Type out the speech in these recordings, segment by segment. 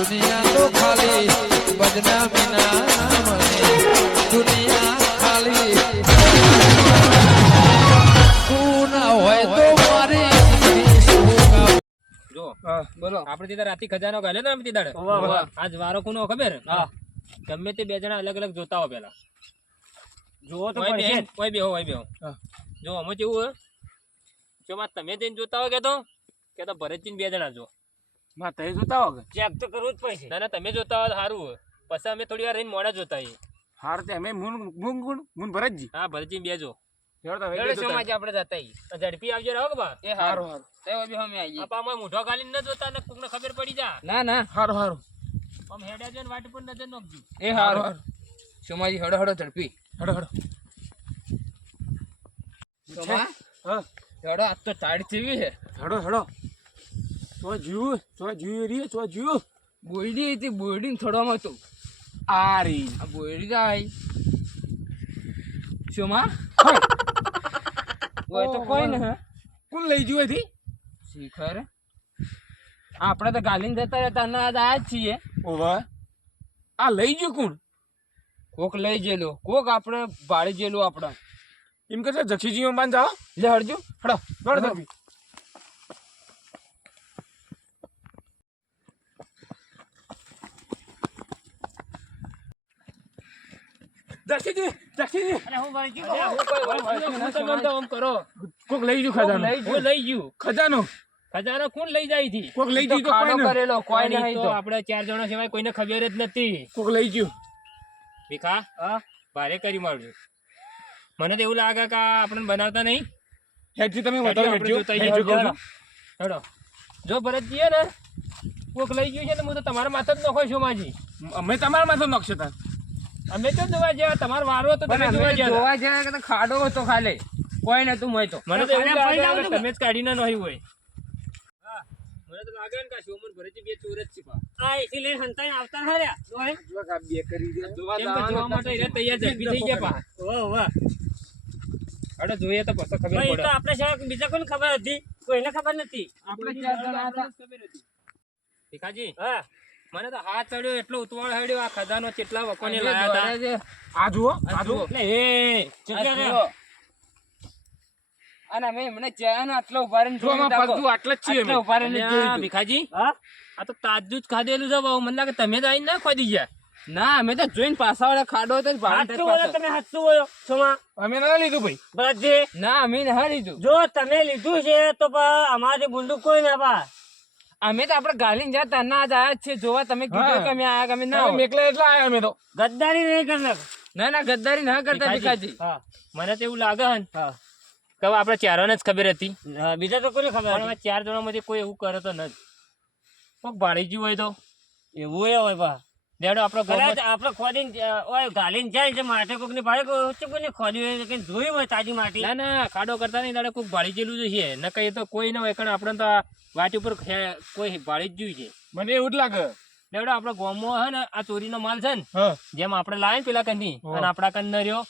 દુનિયા તો ખાલી બદનામી ના મને દુનિયા ખાલી તું ના હોય તો મારી જો બોલો. આપણે તે રાતે ખજાનો ગાલ્યો ને તે દાડે? વાહ, વાહ. આજ વારો કોનો ખબર? હા. ગમે તે બે જણા અલગ અલગ જોતા હો પેલા. જોવો તો પડશે કોઈ બેહો કોઈ બેહો. જો અમે કેવું હોય? જો માં તમે જઈને જોતા હોય કે તો? કે તો ભરતજી બે જણા જો માં તઈ જોતા હોગે? ચેક તો કરવું જ પડશે. ના ના તમે જોતા હોય. સારું પછી અમે થોડી વાર રહીને મોડા જોતા હોઈએ. હાર તે અમે મુન મુન ગુણ મુન ભરતજી. હા ભરતજી બે જો. હેડો તો હેડો વેચી શોમાં જ આપણે જતા ઝડપી આવજો રહો કે બા? એ હારું હારું. હારું. તે બી અમે આવીએ આપા અમે મૂઢો ગાલીને ન જોતા ને કોકને ખબર પડી જા. ના ના. હારું હારું. આમ હેડ્યા જો ને વાટ પર નજર નાખજો. એ હારું. સોમાજી હડો હડો ઝડપી. હડો હડો. સોમા હા? હડો આજ તો તાળી ચેવી છે. હડો હેડો. તો જીવ તો જીવ રી તો જીવ બોયડી હતી બોયડી થોડોમાં હતું આ રી. આ બોયડી જાય. શોમાં? હોય તો કોઈ ને કોણ લઈ જુએ હતી શિખર. આપણે તો ગાલીને જતા રહેતા ના આજ આયા જ છીએ. ઓવા. આ લઈ ગયો કોણ? કોક લઈ જેલો કોક આપણે ભાડી જેલું આપણે. એમ કરશે જક્ષીજી માં જાઓ. લે હડજો હેડો દોડ દોડ જક્ષીજી જક્ષીજી અરે હું ભરતજી હું કોઈ વળતું નહીં, તો આમ કરો. કોક લઈ ગયું ખજાનો? હું લઈ ગયું. ખજાનો? ખજાનો કોણ લઈ જાય થી કોક લઈ ગયું તો કોઈ કરેલો કોઈ કોઈ નહીં તો તો. આપણે ચાર જણા સિવાય કોઈને ખબર જ નથી. કોક લઈ ગયું. ભીખા? ભારે કરી મારજો મને તો એવું લાગે કે આ આપણને બનાવતા નહીં. હેડજી તમે હેડજો, હેડજો હેડજો. કહું હેડો. જો ભરતજી હે ને કોક લઈ ગયું છે ને હું તો તમારા માથે જ નોખો છું માજી. અમે તમારા માથે નોખશે તાર. અમે તો જોવા જેવા તમારો વારો હતો તમે જોવા ગયા જોવા જાય કે ખાડો હતો ખાલી. કોઈ નતું મય તો મને તો એવું લાગે તમે જ કાઢીને નહીં હોય. હા, મને તો લાગે ને કે આ શોમન ભરતજી બે ચોર જ છે પા. આ એથી લઈ હંતાઈને આવતા હાર્યા જોય જો કા બે કરી દે. જોવા જોવા માટે રે તૈયાર ઝડપી થઈ ગયા પા વાહ વાહ. અરે જોઈએ તો પછી ખબર એ પડે. તો આપણે સિવાય બીજા કોને ખબર હતી. કોઈને ખબર નથી. આપણે ચાર જણા હતા. ભીખાજી. હા. મને તો હાથ ચડ્યો એટલો ઉતવાળ હડ્યો આ ખજાનો કેટલા વકોને લાયા હતા. આ જુઓ આ જુઓ. એટલે એ ચૂક્યા અને અમે એમને ચેન આટલો ઊભા રહીને જો આમાં જોયું પગલું આટલા જ છીએ આટલા ઊભા રહીને. ભીખાજી. હા? આ તો તાજું જ ખાધેલું છે બહુ મને લાગે તમે જ આવીને ના ખોદી ગયા ના અમે તો જોઈને પાછા વાળા ખાડો હતો જ હાથું બોલો તમે હાથું બોલો છોમાં. અમે ના લીધું ભાઈ. ભરતજી ના અમે ના લીધું. જો તમે લીધું છે તો અમારે બુંદુક કોઈ ના પા. અમે તો આપડે ગાલી ને જતા ના જ આયા છે જોવા તમે કીધું કે અમે આયા કે અમે ના હોય. મેકલા એટલા આયા અમે તો. ગદ્દારી નહીં કરનાર ના ના ગદ્દારી ના કરતા ભીખાજી. મને તો એવું લાગે હે હા. કે આપડે આપણે ચારોને જ ખબર હતી. બીજા તો કોઈ ખબર પણ ચાર જણા જણામાંથી કોઈ એવું કરે તો નથી કોક ભાળી ગયું હોય તો. એવું એ હોય પા. દેડો આપણો કદાચ આપણો ખોદીને ઓય ગાલીને જાય છે માટે કોકની ભાડે કોઈ ઉચ્ચ કોઈને ખોદ્યું હોય કે જોયું હોય તાજી માટી? ના ના ખાડો કરતા નહીં દાડે કોક ભાળી જેલું જ છે. ન કહીએ તો કોઈ ના હોય કારણ આપણે તો આ વાટ ઉપર કોઈ ભાળી જ ગયું છે. મને એવું જ લાગે. દેડો આપણો ગોમો હે ને આ ચોરીનો માલ છે ને જેમ આપણે લાવે પેલા કંઈ. અને આપણા કંદ રહ્યો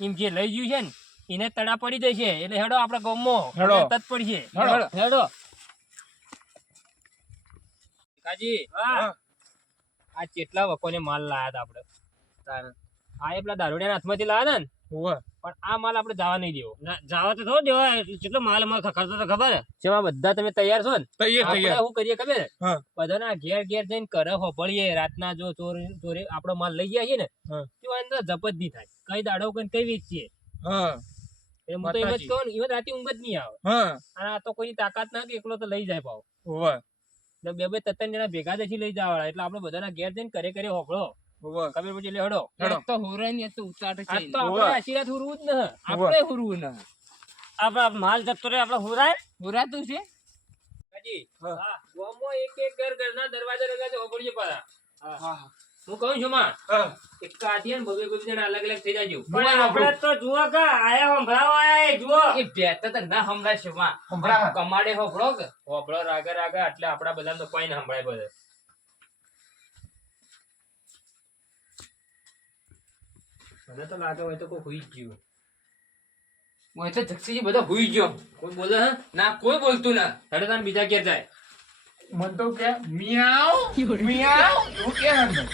એમ જે લઈ ગયું છે ને એને તડા પડી જશે એટલે હેડો આપણા ગોમો હેડો. તત પડશે હેડો. હેડો. કાજી. હા. આ કેટલા વકોને માલ લાયા હતા આપણે આ એ પેલા દારૂડિયાના હાથમાંથી લાયા હતા ને? હોવે પણ આ માલ આપણે જવા નહીં દેવો. ના, જાવા તો થોડો દેવા કેટલો માલ અમારે ખર્ચો તો ખબર? જેમાં બધા તમે તૈયાર છો ને? તૈયાર કરીએ ખબર. બધાના ઘેર ઘેર જઈને કરે હોભળીએ રાતના જો ચોર ચોરી આપણો માલ લઈ ગયા છે ને. તો અંદર જપત નહીં થાય. કઈ દાડો કઈ કઈ વેચીએ. હા. હું તો એમ જ કહું ને even રાતે ઊંઘ જ નહીં આવે. અને આ તો કોઈની તાકાત ના એકલો તો લઈ જાય ભાવ હોવે બે બે ત્રણ જણા ભેગા થઈને લઈ જવા એટલે આપણે બધાના ઘેર જઈને કરે કરે હોકળો. હોવે. ખબર પછી એટલે હડો. તો હુરાઈ ને તો ઉતાટ છે. તો આપણે આશીર્વાદ હુરવું જ ને આપણે હુરવું ના આપણા માલ જતો રે આપણે હુરાય. હુરાતું છે? હાજી હા. ગોમો એક એક ઘર ઘરના દરવાજા રંગા છે હોકળીએ પાછા. હા હું. કહું છું માં એક કાઠી ને બબે બબે જણા અલગ અલગ થઈ જાજો પણ આપણે તો જુઓ કે આયા સંભળાવા આયા એ જુઓ. એ બેતા તો ના હમણાં છે માં. હમણાં. કમાડે હોભળો કે? હોભળો રાગા રાગા એટલે આપડા બધા તો કોઈ ને સંભળાય બધે. મને તો લાગે હોય તો કોઈ હુઈ જ ગયું. હું તો જક્ષીજી બધા હુઈ ગયો. કોઈ બોલે હે? ના કોઈ બોલતું ના. હેડો તાન બીજા ક્યાં જાય. મન તો કે મિયાવ મિયાવ કે અંદર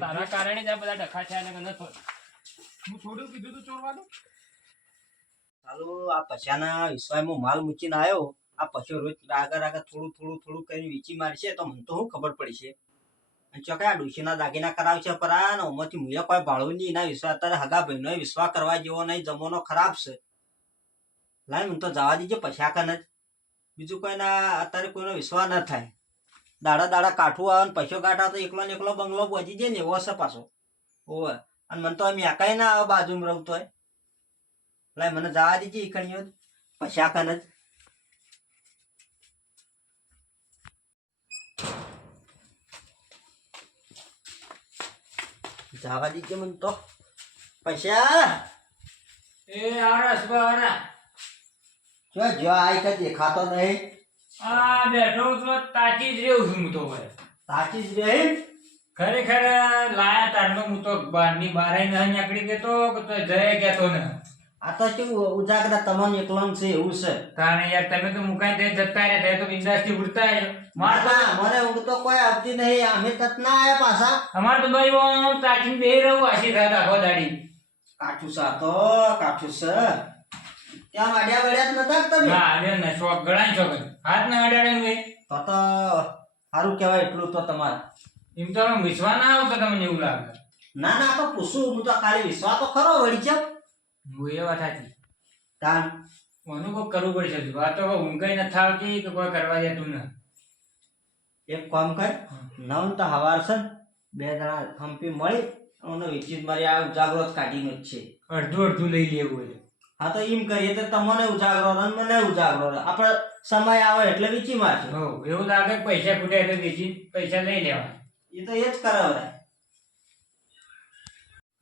તારું કારણે જ આ બધા ડખા થયા ને ગંદા હું થોડું કીધું તું ચોરવાનું? ચાલો, આ પછાના વિશ્વાસમાં માલ મૂકીને આવ્યો. આ પછો રોજ આગળ આગળ થોડું થોડું થોડું કરીને વીચી મારશે તો મને તો શું ખબર પડી છે અને ચોકે આ ડોશીના દાગીના કરાવશે પર આ ને ઓમાંથી મુએ કોઈ ભાડું નહીં. એના વિશ્વાસ, અત્યારે હગા ભાઈનો વિશ્વાસ કરવા જેવો નહીં, જમવાનો ખરાબ છે. લાય, મને તો જવા દીજે પછા કને જ. બીજું કોઈના, અત્યારે કોઈનો વિશ્વાસ ન થાય. દાડા દાડા કાઠું આવે ને પૈસો કાઢા તો એકલો ને એકલો બંગલો પહોંચી જાય ને એવો હશે પાછો. ઓવે. અને મને તો એમ એકાઈ ના આવે બાજુમાં રહું તોય. લાય મને જવા દીજે ઈકણીઓ. પૈસા કન જ. જવા દીજે મને તો. પૈસા. એ આરસ બરા જો જો આઈ દેખાતો નહીં. આ બેઠો તો તાકી જ રહ્યો છું હું તો ભાઈ સાચી જ રહે? ખરેખર લાયા તારનો હું તો બહારની બારે ન નીકળી ગયો કે તો જય કેતો ને. આ તો કેવું ઉજાગરા તમને એકલન છે એવું છે. તાણે યાર તમે તો મુકાઈ દે જતા રહ્યા તે તો બિંદાસથી ઉડતા આવ્યો માર તો મને ઊંઘ તો કોઈ આવતી નહીં અમે તત ના આયા પાછા. અમાર તો ભાઈ હું તાકીને બેહી રહું આશી દાદા આખો દાડી. કાઠું સા તો કાઠું છે. ત્યાં વાડ્યા વળ્યા જ નતા તમે? ના અરે ને શોખ ગણાય શોખ. હાથ ના અડાડે ને તો તો સારું કહેવાય એટલું તો તમારે. એમ તો આમ વિશ્વા ના આવતો તમને એવું લાગે. ના ના તો પૂછું. હું તો ખાલી વિશ્વાસ તો ખરો વળી છે. હું એ વાત હતી તાન. કોનું કોઈ કરવું પડશે હજુ. આ તો ઊંઘાઈ નથી આવતી કે કોઈ કરવા દેતું ને એક કામ કર. નવન તો હવાર છે બે જણા હંપી મળી અને વિચિત મારી આ જાગૃત કાઢીને જ છે. અડધું અડધું લઈ લેવું હોય હા તો એમ કરીએ તો તમને ઉજાગરો રહે મને ઉજાગરો રહે. આપણે સમય આવે એટલે વેચી મારશે. એવું લાગે પૈસા ખૂટે એટલે વેચી પૈસા લઈ લેવા એ તો એ જ કરાવરાય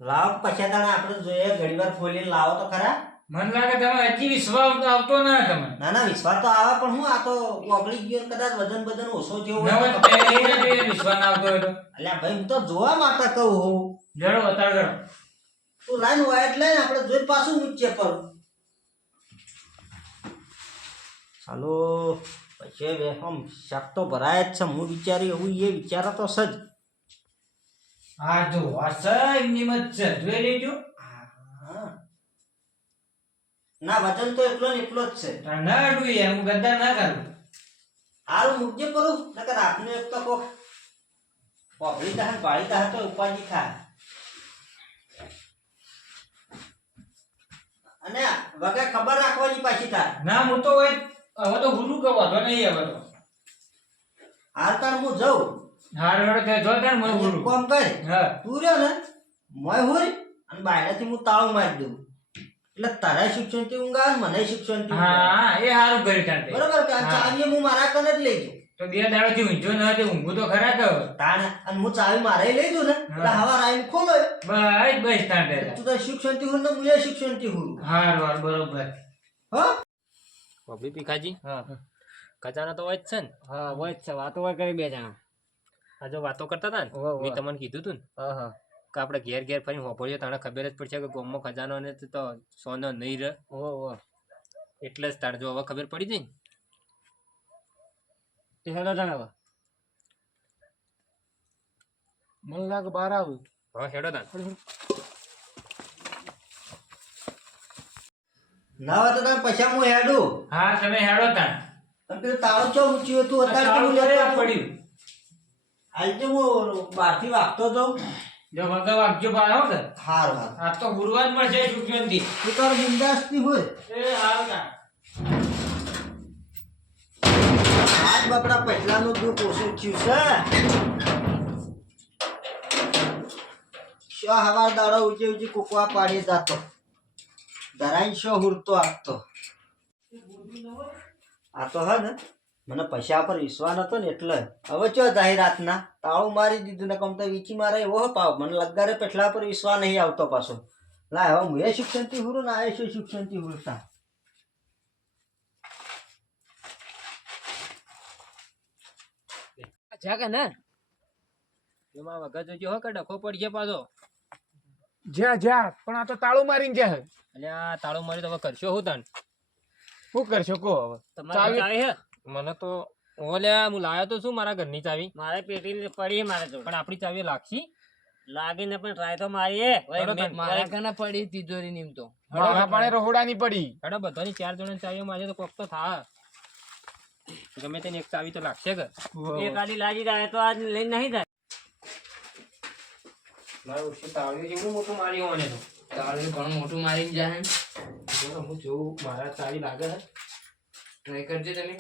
લાવો પછી તને આપણે જોઈએ ઘડી વાર ખોલીને લાવો તો ખરા. મને લાગે તમે હજી વિશ્વાસ આવતો ના તમે. ના ના વિશ્વાસ તો આવે પણ હું આ તો ઓગળી ગયો કદાચ વજન બજન ઓછો રીતે વિશ્વાસ ના આવતો એટલે ભાઈ હું તો જોવા માટે કહું હું. જડો બતાડો તું લાઈન હોય એટલે ને આપણે જોઈ પાછું મૂકીએ પર. ચાલો પછી હવે આમ શાક તો ભરાય જ છે. હું વિચારી એવું એ વિચારો તો સજ હા જો છે એમની મત છે. જોઈ લેજો. હા. ના વજન તો એટલો ને એટલો જ છે. ના યાર હું ગદ્દાર ના કરું. હારું મૂકજે પરું નકર આપને એક તો કોક. પોપડી તાહે પાડી તાહે તો ઉપાજી થાય અને વગર ખબર રાખવાની પાછી થાય ના હું તો હોય હવે તો ગુરુ કહો તો નહીં હવે તો. હાલ તાર હું જઉં. હાર હેડ કે જો તાર મને ગુરુ કામ કર. હા. તું રહ્યો ને મોય હોય અને બાયરાથી હું તાળું મારી દઉં. એટલે તારે શિક્ષણથી ઊંઘ આવે મને શિક્ષણથી ઊંઘ હા એ સારું કરી તાર બરોબર કે ચાવીએ હું મારા કને જ લઈ જાઉં. તો બે દાડોથી ઊંઘ્યો ન હતી ઊંઘું તો ખરા તો. તાણ અને હું ચાવી મારે લઈ દઉં ને એટલે હવા રાઈન ખોલો બસ બસ તાણ તે તું તો શિક્ષણથી હું ને હું શિક્ષણ શિક્ષણથી હું. હાર વાર બરોબર. હા? બાપડી ભીખાજી હા. ખજાના તો હોય જ છે ને? હા હોય જ છે. વાતો હોય કરી બે જણા. આ જો વાતો કરતા હતા ને. મેં તમને કીધું તું ને હા હા. કે આપણે ઘેર ઘેર ફરી હોપડીએ તને ખબર જ પડશે કે ગોમમાં ખજાનો ને તો સોનો નહીં રહે. ઓ ઓ એટલે જ તારે જો હવે ખબર પડી જાય ને. તે હેડો જાણ હવે. મને લાગે બહાર આવું. હવે હેડો તાન. ના હોય તો તને પૈસા હું હેડું? હા તમે હેડો તાન. અને પેલું તાળું ચો ઊંચ્યું હતું? અત્યારે તાળું કેવું? પડ્યું? આજે હું બહારથી વાગતો જાઉં જો બહાર આવો હાર હાર. આ તો ગુરુવાર મળશે શુક્રથી તું તાર બિંદાસથી હોય. એ હારું આજ બાપડા પહેલાનું દુઃખ ઓછું થયું છે. શો હવાર દાડો ઊંચી ઊંચી કુકવા પાડી જાતો. ધરાઈ શો હુરતો આપતો. આ તો હે ને, મને પૈસા પર વિશ્વાસ નતો ને એટલે. હવે ચો જાહેરાતના? તાળું મારી દીધું ને કમ તો વીચી મારે એવો પાવ. મને લગારે પેટલા પર વિશ્વાસ નહીં આવતો પાછો. ના હવે હું એ શિક્ષણથી હુરું ને આ એ શિક્ષણથી હુરતા છે કે ને? એમાં વગર જોજો હો કે ડખો પડશે પાછો. જ્યાં જ્યાં પણ આ તો તાળું મારીને જાય એટલે આ તાળો મારી તો હવે કરશો હું તન? શું કરશો કો હવે? તમારી ચાવી? હે? મને તો ઓલ્યા હું લાયો તો શું મારા ઘરની ચાવી? મારે પેટી પડી મારે જોડે પણ આપણી ચાવી લાગશી? લાગીને પણ ટ્રાય તો મારી હે. મારા ઘરના કને પડી તિજોરી નીમ તો. મારા પાણે રહોડાની પડી. હેડો બધાની ચાર જણા ચાવીઓ માજે તો કોક તો થા. ગમે તેની એક ચાવી તો લાગશે કે એક આડી લાગી જાય તો આજ લઈને નહીં જાય. મારું ઓછું તાળીઓ જેવડું મોટું મારી હોવાને તો. તાળું ઘણું મોટું મારીને જાય જો હું જોઉં મારા ચાવી લાગે છે. ટ્રાય કરજો તમે.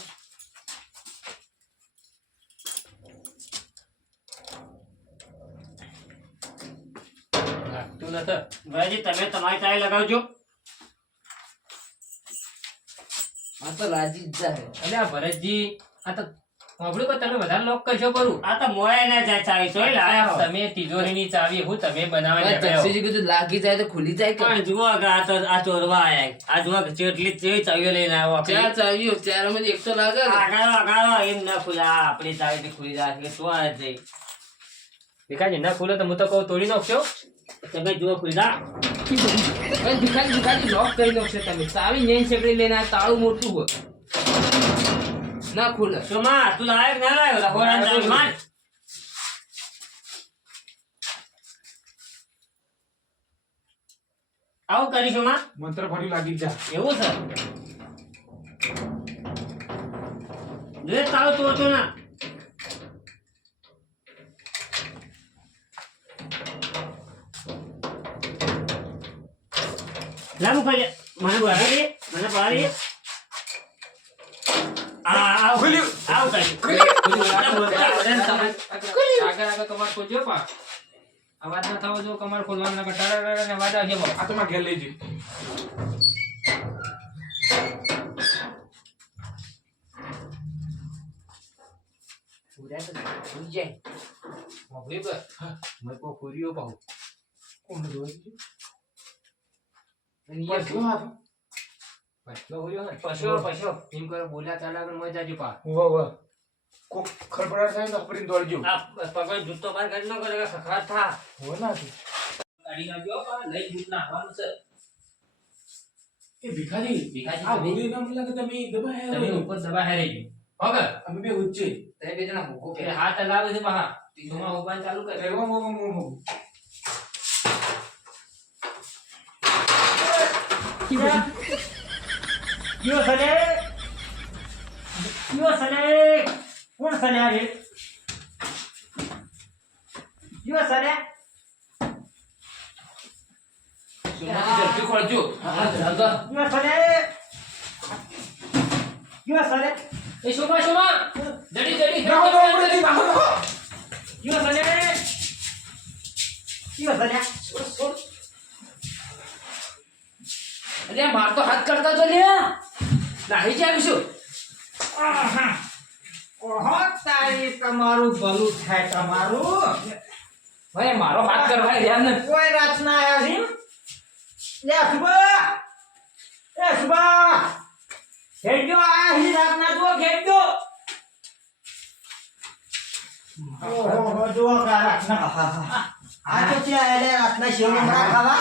લાગતું નથી. ભાઈજી તમે તમારી ચાવી લગાવજો. આ તો રાજી જ જાય અને આ ભરતજી આ તો સાંભળ્યું કે તમે વધારે લોક કરશો કરું આ તો મોય ના જાય ચાવી સોય લાયા. તમે તિજોરીની ચાવી હું તમે બનાવવા ભાઈ, નીકળ્યા હો. કીધું લાગી જાય તો ખુલી જાય કે? પણ જુઓ કે આ તો આ ચોરવા આયા. આ જુઓ કે જેટલી જેવી ચાવીઓ લઈને આવ્યો ચાર ચાવીઓ મને એક તો લાગે. આગાડો આગાડો એમ ના ખુલ્યા આપણી ચાવીથી ખુલી જાય એટલે શું આ જઈ ભીખાજી ના ખુલે તો હું તો કહું તોડી નાખશો? તમે જુઓ ખુલ્લા તમે ચાવી નેન તાળું મંત્ર ફરી લાગી જા એવું છે લે તાવ તો તો ના લાગુ ફરી મને બોલાવી મને આ આવ ખુલ્યું. આવ કરી આગળ આગળ કમાર ખોલજો પા. અવાજ ના થવો જો કમાર ખોલવાનો ટરરર ને અવાજ આવશે. આ તો માં ઘેર લઈ જઈ પૂરા તો જાય. કે? મેં ખોરીઓ પાહુ. કોણ તો. તો તું. એ ભિખારી. તમે- દબાયા ઉપર દબા હેરી અમે બે ઉચ્ચે. તમે બે જણા ભૂખો હાથ હલાવે છે પા તીજોમાં ઉપાન ચાલુ કરે. કયો સને કયો સને કોણ સને આ રે કયો સને શોભા શોભા જડી જડી નાહો નાહો ઉપરેથી નાહો નાહો. કયો સને કયો સને અલ્યા માર તો હાથ કરતા તો લે નાહી જાય શું ઓહો તારી તમારું ભલું થાય તમારું. ભાઈ મારો હાથ કરવા ધ્યાન ને કોઈ રાતના આવ્યા છે લે સુબા એ સુબા ખેડજો આયા હી રાતના તો ખેડજો ઓહો જો કા રાતના. આ તો છે એટલે રાતના શેવ મમરા ખાવા?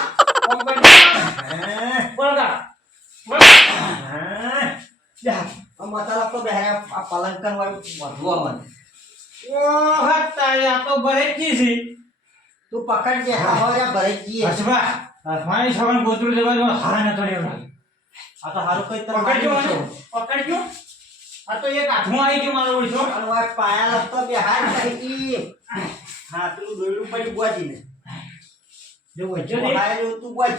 મસાલા તો બેહરે આ પલંકન વાળું વધુ મને ઓહો તારી આ તો ભરેજી છે તું પકડ કે હા હવે ભરાઈ જઈએ હસબા મારી સવન ગોતરું દેવા હારા ન કર્યો આ તો હારું કઈ તને પકડજો. પકડજો આ તો એક હાથમાં આવી ગયો મારો ઓળશો અને પાયા લગતો બે હાથ કરી હા પેલું દોયડું પડી બોજીને જો તું બોજ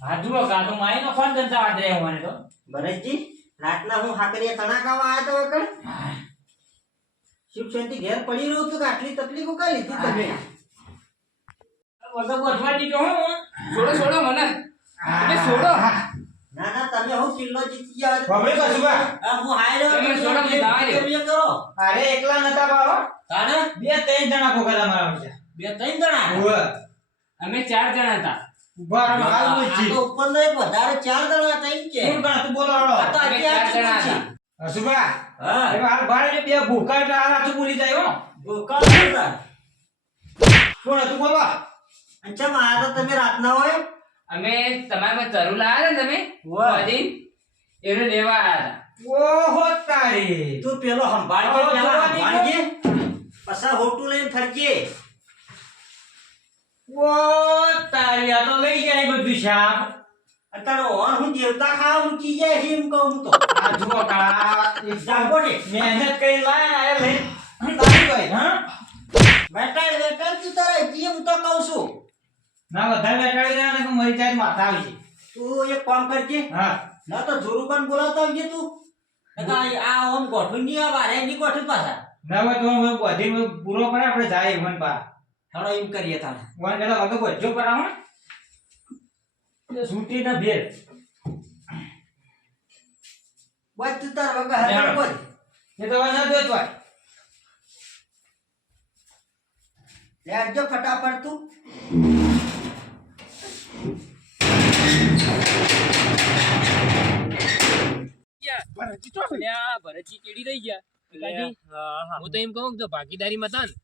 હા કા તો માઈ નો ફોન ધંધા વાત રહે મને તો ભરતજી રાતના હું હાકરીએ તણા ખાવા આવ્યા તો વગર? શિવ શાંતિ ઘેર પડી રહ્યું તું આટલી તકલીફો કઈ લીધી તમે? બધો ગોઠવા દીધો હું. છોડો છોડો મને. તમે છોડો. ના ના તમે હું કિલ્લો જીતી ગયા. કસુબા હું હાય રહ્યો તમે કરો. અરે એકલા નતા બાબા તાને બે ત્રણ જણા ભોગા મારા વિશે બે ત્રણ જણા ઓવે અમે ચાર જણા હતા. ઊભા રહો હાલ બોલજી તો ઉપરનો એક વધારે ચાર જણા ત્રણ છે કોણ કણ તું બોલો આ તો અમે હજી ચાર જણા હતા. હસુબા હા. એમાં હાલ બાળે બે ભૂખા એટલે હાલ હાથું બોલી જાય હો. ભૂકા હતા. કોણ હતું બોલો અને ચમ તો તમે રાતના હોય? અમે તમારા તરુ લાયા ને તમે? વાહ. એને લેવા આવ્યા હતા. ઓહો તારી. તું પેલો સંભાળજે આવો પેલા પછા હોટું લઈને ફરજે. ઓ તારી આ તો લઈ જાય બધું શાપ અત્યારે ઓન હું દેવતા ખા હું કી જાય છે એમ કહું તો. આ જુઓ કાળા એક્ઝામ ને મહેનત કરી લાયા આ લઈ. તારી ભાઈ હા? બેટાડ બેટાડ તું તારે હજી હું તો કહું છું. ના બધા બેટાડી રહ્યા ને મરી જાય માથા આવી છે તું એક કામ કરજે. હા. ના તો જોરું પણ બોલાવતા આવજે તું. આ ઓમ ગોઠવું ની આ વારે ની ગોઠવું પાછા. ના હોય તો હું બધી પૂરો પડે આપણે જાય મન પા હેડો એમ કરીએ તાણે. વન કહેતા વગર બધો કરાવો સૂટી ના ભેર. બસ તું તાર વગર હાથ બોલ ને તો વાના દો તો લે આવજો ફટાફટ તું. અલ્યા, ભરતજી કેડી રહી ગયા હું. તો એમ કહું તો ભાગીદારી ભાગીદારીમાં હતા ને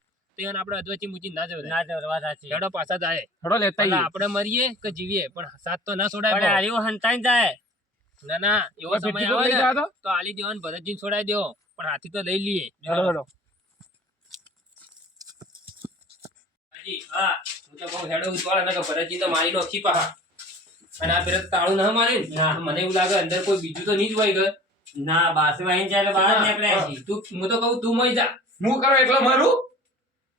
તો આપણે અધવચી મૂકીને ના જવાય. ના જવા સાચી. હેડો પાછા જાય. હડો લેતા આવીએ. આપણે મરીએ કે જીવીએ પણ સાથ તો ના છોડાય પણ ભાવ. હંતાઈ જાય. ના ના એવો સમય આવે ને તો? આલી દેવાન ભરતજી છોડાઈ દેવો પણ હાથી તો લઈ લઈએ. હડો, હડો. હાજી, હા. હું તો બહુ હેડો ઉતવાળા નકર ભરતજી તો મારી નોખી પાહા. અને આ પેલા તાળું ના મારી મને એવું લાગે અંદર કોઈ બીજું તો નહીં જ હોય ગયો ના બાસ આઈને જાય બહાર નીકળ્યા તું હું તો કહું તું મરી જા. હું કરો એકલો મારું?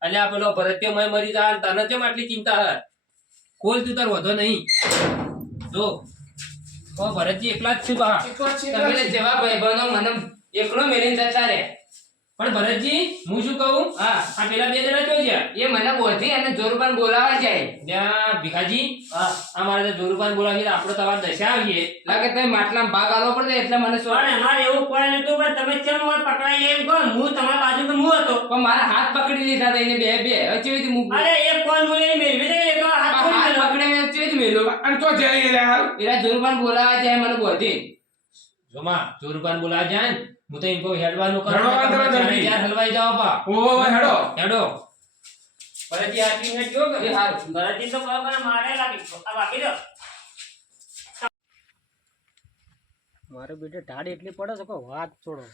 અલ્યા પેલો ભરતીય મય મરી જા તને કેમ આટલી ચિંતા હે? કોલ તું તાર વધો નહીં. જો. ઓ ભરતજી એકલા જ છું બા. તમે જવાબ ભાઈબંધો મને એકલો મેલીને જતા રે પણ ભરતજી હું શું કહું? હા આ પેલા બે જણા કયો છે એ મને બોધી અને જોરબાન બોલાવા જાય. ત્યાં ભીખાજી હા આ મારે તો જોરુપાન બોલાવી આપણે તમારે દશા આવીએ. લાગે તમે માટલામાં ભાગ આલવો પડે એટલે મને સો પણ અમારે એવું કોઈ નતું પણ તમે કેમ મને પકડાઈ એમ કહો હું તમારા બાજુ તો હું હતો. પણ મારા હાથ પકડી લીધા હતા એને બે બે. હવે કેવી રીતે અરે એક કોણ બોલે મેળવી દે એક હાથ. પકડે મેં રીતે મેલ્યો? અને તો જઈ રહ્યા હાલ. જોરુપાન જોરબાન બોલાવા જાય મને બોધી જોમાં જોરુપાન બોલાવા જાય ને? હું તો કહું હેડવાનું કરો. ચાર હલવાઈ જાવ બા. ઓહો હેડો. હેડો. ભરતજી આટલી ને જો કે હાર. ભરતજી તો બરાબર મારે લાગી. આ બાકી દો મારે બેટે ઢાડી એટલી પડે છે કે વાત છોડો.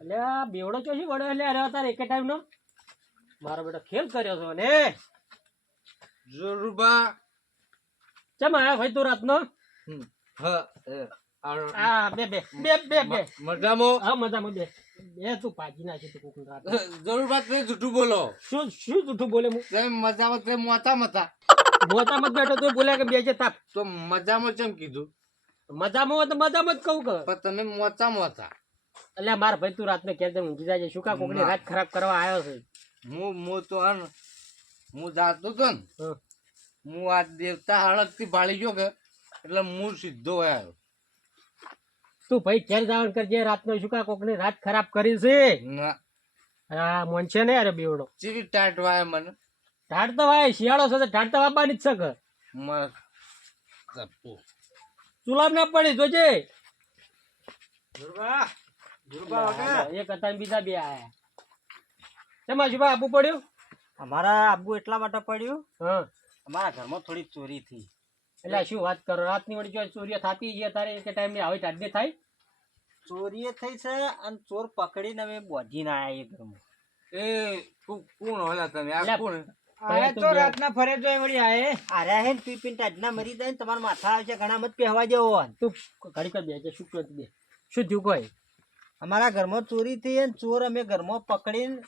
એટલે આ બેવડો ચોથી વડો એટલે અરે તાર એક ટાઈમ નો? મારો બેટો ખેલ કર્યો છો ને જોરુબા ચમ આયા ભાઈ તું રાતનો? આ બે બે બે બે બે. મજામાં? હા મજામાં બે. બે તું પાજી નાખી તું કોક રાત જરૂરબા તમે જૂઠું બોલો. શું શું જૂઠું બોલે હું? મજામાં? તમે મોતા મતા? મોતા મત બેઠો તો બોલ્યા કે બે છે તાપ. તો મજામાં કેમ કીધું? મજામાં તો મજામાં જ કહું કે. પણ તમે મોતા મોતા એટલે મારા ભાઈ તું રાતને કે ઊંઘી જાય શું કા કોકની રાત ખરાબ કરવા આવ્યો છે? હું હું તો હન હું જાતો તો ને હું આ દેવતા હળકથી ભાળી ગયો કે એટલે હું સીધો આવ્યો. તું ભાઈ ઘેર જવાનું કરજે રાતનો શું કા કોકની રાત ખરાબ કરી છે? આ હા મોન છે ને અરે બેવડો. ચીવી ટાટ વાય મને. ટાટ તો વાય શિયાળો છે ટાટ તો વાપવાની જ છે કે ચૂલા ના પડી જોજે. દુર્ગા દુર્ગા વગર. એક હતા ને બીજા બે આયા. શું ભાઈ આપવું પડ્યું? અમારા આબુ એટલા માટે પડ્યું? હા. અમારા ઘરમાં થોડી ચોરી થઈ. એટલે શું વાત કરો? રાતની વળી જો ચોરીઓ થતી છે તારે એક ટાઈમની આવી ટાઢી થાય. ચોરીએ થઈ છે અને ચોર પકડીને અમે બોધીને આયા એ ઘરમાં. એ કોણ होला તમે? આ કોણ? ભાઈ તું બે- ફરે જો વળી આયે. આર્યા હે ને મરી જાય તમાર તમારા માથા આવશે ઘણા મત પહેવા જેવો તું ઘડી કર શું કહ્યું બે. શું થયું કોઈ? અમારા ઘરમાં ચોરી થઈ અને ચોર અમે ઘરમાં પકડીને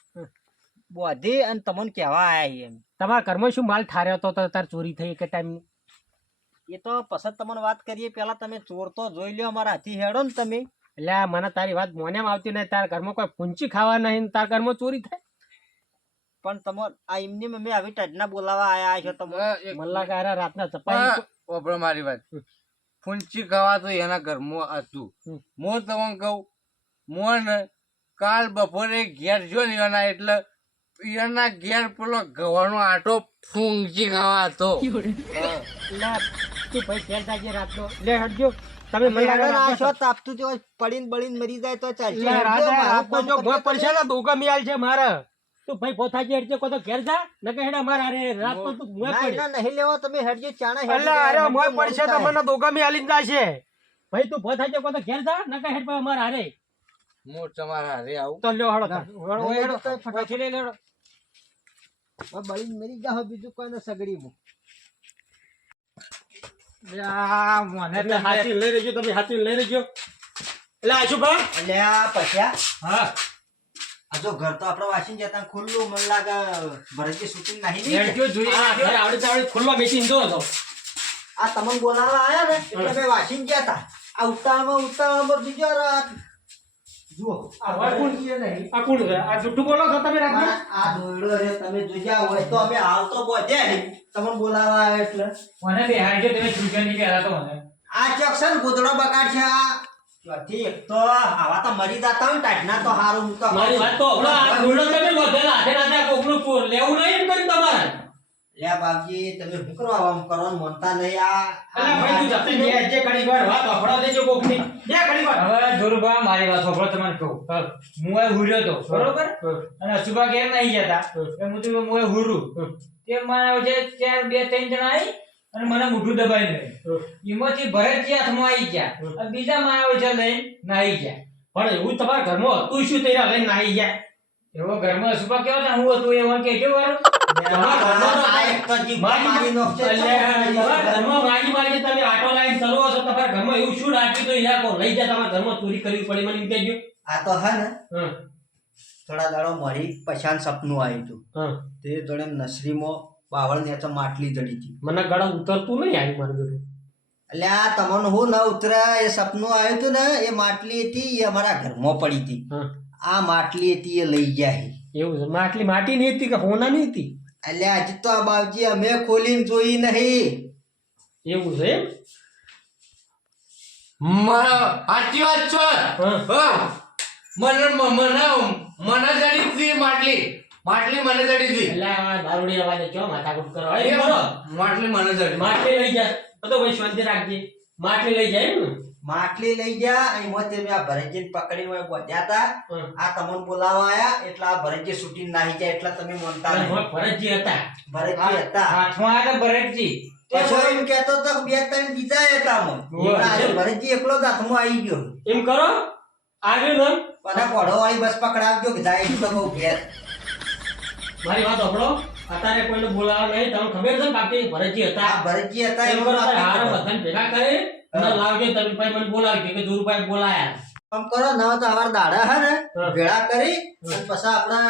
બોધી અને તમને કહેવા આયા એમ તમારા ઘરમાં શું માલ ઠાર્યો હતો તો તાર ચોરી થઈ કે ટાઈમ? એ તો પસંદ તમને વાત કરીએ પેલા તમે ચોર તો જોઈ લ્યો અમારા હાથી હેડો ને તમે. એટલે મને તારી વાત મોને આવતી નહીં. તારા ઘરમાં કોઈ પૂંચી ખાવા નહીં ને તારા ઘરમાં ચોરી થાય? પણ તમે આ એમની અમે આવી ટડના બોલાવા આયા છો તમે આ એક- મલ્લા કારા રાતના ચપાઈ વાપરો મારી વાત. પૂંચી ખાવા તો એના ઘરમાં હતું. મો હું તમને કહું મોન કાલ બપોરે ઘેર જો ને એના એટલે એના ઘેર પેલો ગવાનો આટો ફૂંચી ખાવા હતો. હા. તું ભાઈ ઘેર જાજે રાતનો. લે હટજો. તમે મને આ છો તાપતું જો પડીને બળીને મરી જાય તો ચાલશે. મારું કામ જો ભો પડશે ને તો ઉગા આલ છે મારે. તું ભાઈ પોથાજી હેડજે કો તો ઘેર જા નકે હેડા મારા અરે રાત પર તું મોય પડી. ના નહીં લેવો તમે હેડજો ચાણા હેડજો. અરે મોય પડશે તો મને દોગામી આલી જાશે. ભાઈ તું પોથાજી કો તો ઘેર જા નકે હેડ પર મારા અરે હું તમારા હારે આવું. તો લ્યો હડો હડો ફટાફટ લે લેડો. બળીને મરી જાઓ, બીજું કોઈ ન સગડી યા, મને એટલે લઈ લેજો તમે હાચી લઈ લેજો. એટલે આશુભા અલ્યા પછ્યા? હા. આ જો ઘર તો આપણે વાસીને જતા ખુલ્લું મને લાગે ભરતજી શૂટિંગ નાહી નહીં ગયા. જોઈએ. આવડે આવડે ખુલ્લો બેસીને જો તો. આ તમને બોલાવવા આયા ને? એટલે મેં વાસીને ગયા તા. આ ઉતાળમાં ઉતાળમાં બીજો રાત. જુઓ. આ ભરતજીએ નહીં. આ કોણ છે? આ જુઠ્ઠું બોલો છો તમે રાતના આ દોયડો રે તમે જોયા હોય તો અમે હાલ તો નહીં. તમને બોલાવવા આવે એટલે. મને તમે ચૂક્યા નહીં કહેતા તો મને. આ ચકસન ગોદડો બગાડ છે આ. એક તો આવા તો મરી જાતા હોય ને તો હારું હું તો મારી વાત તો આ ગુંડો તમે વધેલા હાથે નાથે કોકનું લેવું નહીં કરી તમારે. લે બાપજી તમે શું કરવા આમ કરવાનું મનતા નહીં. આ અલા ભાઈ તું જતી બે જે ઘડી વાર વાત અફડા દેજો કોકની. બે ઘડી વાર. હવે ધ્રુવભા મારી વાત સાંભળો તમને કહું. હું. એ હુર્યો તો. બરોબર? અને અશુભા ઘેર નહીં જતા. એ હું તો હું એ હુરું. તે મને છે ચાર બે ત્રણ જણા આવી અને મને મોઢું દબાઈ નહીં એમાંથી ભરતજી હાથમાં આવી ગયા. અને બીજા માયા છે લઈને નાહી ગયા. પણ એવું તમારા ઘરમાં હતું શું? તેના લઈને નાહી ગયા? એવો ઘરમાં અશુભા કેવો ને હું હતું એવું કે વારું? તમારા ઘરમાં તો આ એક તો જીભ મારી- મારી નાખશે. એટલે તમારા ઘરમાં માગી માગી તમે આટો લાઈન કરો છો તમારા ઘરમાં એવું શું રાખ્યું તો ઈયા કો લઈ થોડા દાડો સપનું આવ્યું હતું તે જોડે નસરીમાં બાવળ ને માટલી જડી હતી મને ગળા ઉતરતું નહીં આવી મારું બેટું એટલે આ તમને હું ન ઉતરે એ સપનું આવ્યું હતું ને એ માટલી હતી એ અમારા ઘરમાં પડી હતી. આ માટલી હતી એ લઈ ગયા. એવું છે. માટલી માટી નહીં હતી કે હોના નહીં હતી? એટલે આજે તો આ બાવજી અમે ખોલીને જોઈ નહીં. એવું છે એમ? સાચી વાત છો. મને મને મને જડી હતી માટલી. માટલી મને જડી હતી એટલે આ દારૂડી અવાજે ચો માથાકૂટ કરો? એ માટલી મને જડી માટલી લઈ જા. બધો ભાઈ શાંતિ રાખજે. માટલી લઈ જાય એમ ને? માટલી લઈ ગયા અને એમાંથી અમે આ ભરતજીને પકડીને ઓય બોધ્યા હતા આ તમને બોલાવવા આયા એટલે આ ભરતજી નાહી જાય એટલે તમે મનતા નહીં. ભરતજી હતા. ભરતજી હતા. હાથમાં હતા ભરતજી. પછી એમ કહેતો તો બે ત્રણ બીજા હતા મો ઓહ. ભરતજી એકલો જ હાથમાં આવી ગયો. એમ કરો. આવ્યો ને. પાછા ઘોડો વાળી બસ પકડાવજો કે જાય તો બહુ ઘેર. મારી વાત સાંભળો. અત્યારે કોઈને બોલાવા નહીં તમને ખબર છે બાકી ભરતજી હતા? ભરતજી હતા એમ કરો આપણે બધાને ભેગા કરે અને લાવજો તમે ભાઈ મને બોલાવી કે ધુરભાઈ બોલાયા. આમ કરો ના તો અમાર દાડા હે ને ભેળા કરી અને પછી આપણે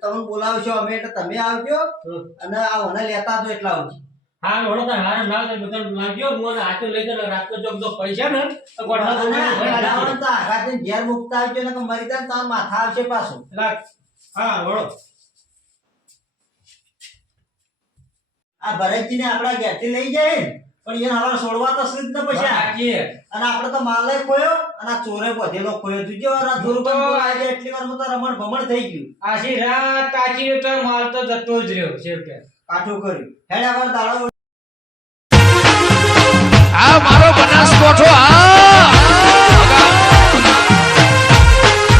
તમને બોલાવશો અમે એટલે તમે આવજો અને આ ઓને લેતા તો એટલા આવજો હા વળો તો હાર ના થાય બધા હું અને હાથે લઈ જઈને રાતનો જો બધો પૈસા ને તો ગોઠા છું. ભેળાવાનું તો આઘાતને ઘેર મુકતા આવજો ને કે મરી ને તાર માથા આવશે પાછું. હા વળો આ ભરતજી ને આપણા ઘેરથી લઈ જાય પણ એને હવે છોડવા તો શું જ ને પછી અને આપણે તો માલે ખોયો અને આ ચોરે બધેલો ખોયો. જોજો વાર આ જોર પણ આજે એટલી વાર તો રમણ ભમણ થઈ ગયું. આછી રાત કાચી તો માલ તો જતો જ રહ્યો છેવટે. કાઠું કર્યું. હેડા પર દાડો આ મારો બનાસકોઠો આ